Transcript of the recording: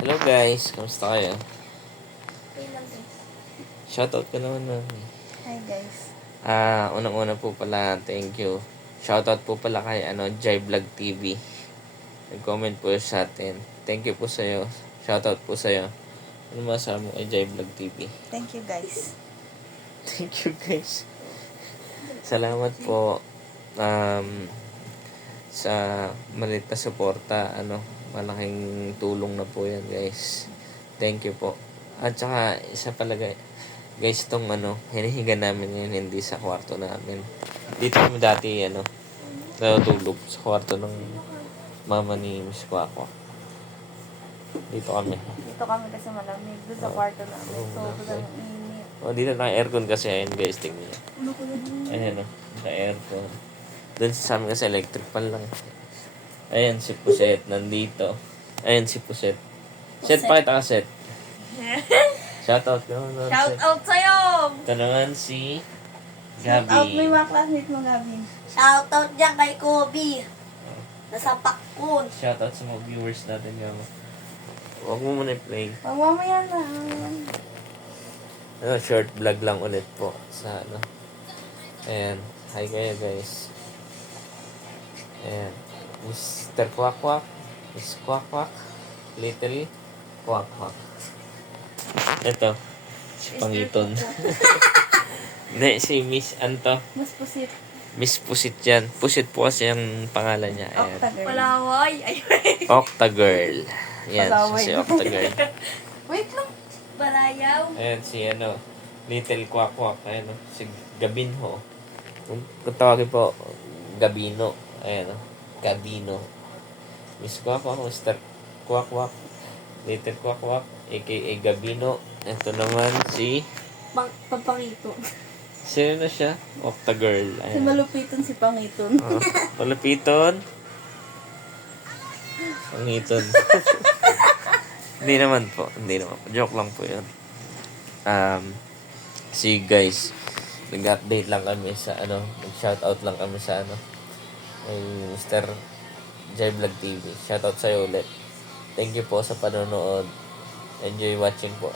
Hello guys, kamusta kayo? Okay lang eh. Shoutout ko naman na. Hi guys. Unang-una po pala, thank you. Shoutout po pala kay Jai Vlog TV. Nag-comment po sa atin. Thank you po sa'yo. Shoutout po sa'yo. Ano masasabi mo kay Jai Vlog TV? Thank you guys. Thank you guys. Salamat po sa maliit na suporta. Malaking tulong na po yan guys. Thank you po. At saka isa pala guys, itong hinihiga namin ngayon hindi sa kwarto namin. Dito kami dati natutulog sa kwarto ng mama ni Miss Kwakwa. Dito kami. Dito kami kasi malamig. Doon sa kwarto namin. Sobrang init. Dito naka-aircon kasi. Ayan guys, tingnan niyo. Ayan naka-aircon. Doon sa amin kasi electric pan lang. Ayan si Puset nandito. Ayan si Puset. Set, pakita ka Set. Shoutout ko naman. Shout out sa'yo! Ito naman si Shout out mo Gabi. yung mga classmate mo, Gabi. Shout out dyan kay Kobe. Nasa Pakun. Shoutout sa mga viewers natin nga. Huwag mo muna i-play. Pag mamaya na. Short vlog lang ulit po sa Ayan. Hi kayo guys. Ayan. Mr. Kwak-Kwak. Miss Kwak-Kwak. Little Kwak-Kwak. Ito. Si Pangiton. Hindi, si Miss Anto. Mas pusit. Miss Pusit yan. Pusit po kasi ang pangalan niya. Ayan. Octagirl. Palaway. Octagirl. Yan. Palaway. Si Octagirl. Wait lang. Balayaw. Ayan si Little Kwak-Kwak. Ayan si Gabinho. Kung tawagin po, Gabino. Ayan Gabino. Miss Kwak-Kwak, Mr. Kwak-Kwak, Little Kwak-Kwak, aka Gabino. Ito naman si... Pagpangito. Sino na siya? Octagirl. Si Ayan. malupiton si Pangiton. Palapiton. Pangiton. Hindi naman po. Joke lang po yun. See guys, nag-update lang kami sa nag-shoutout lang kami sa kay Mr. Jai Vlog TV. Shoutout sa'yo ulit. Thank you po sa panonood. Enjoy watching po.